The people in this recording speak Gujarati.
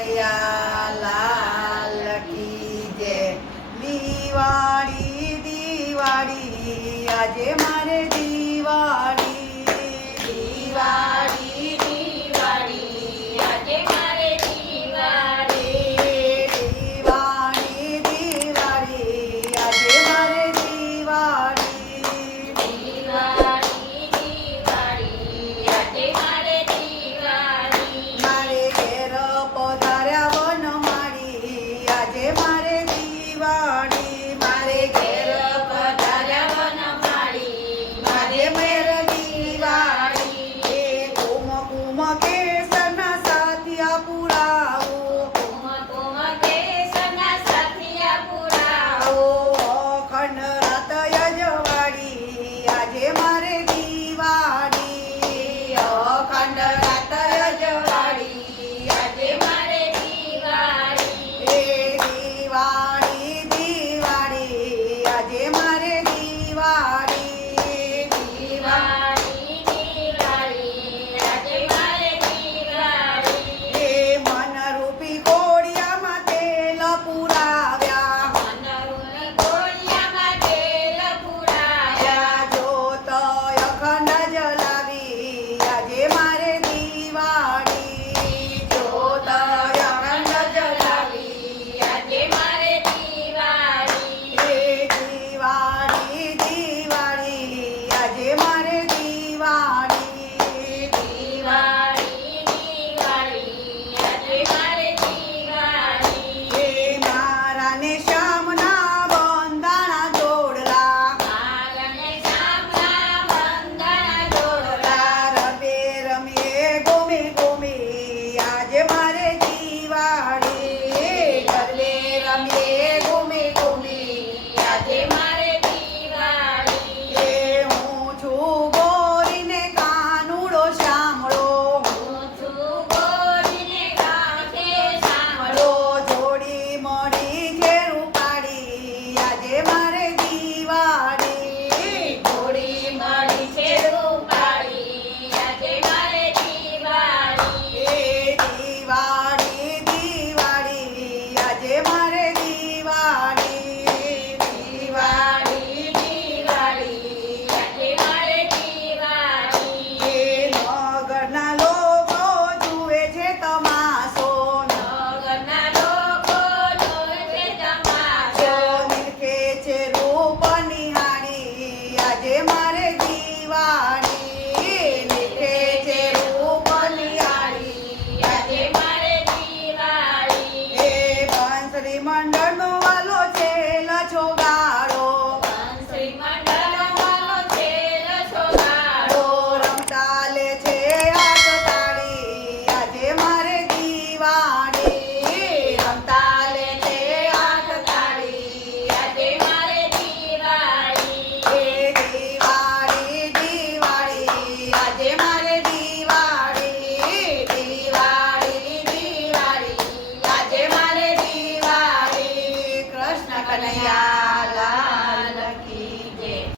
કનૈયા લાલ કી જય. દિવાળી દિવાળી આજે મારે દિવાળી. દિવાળી. Yeah.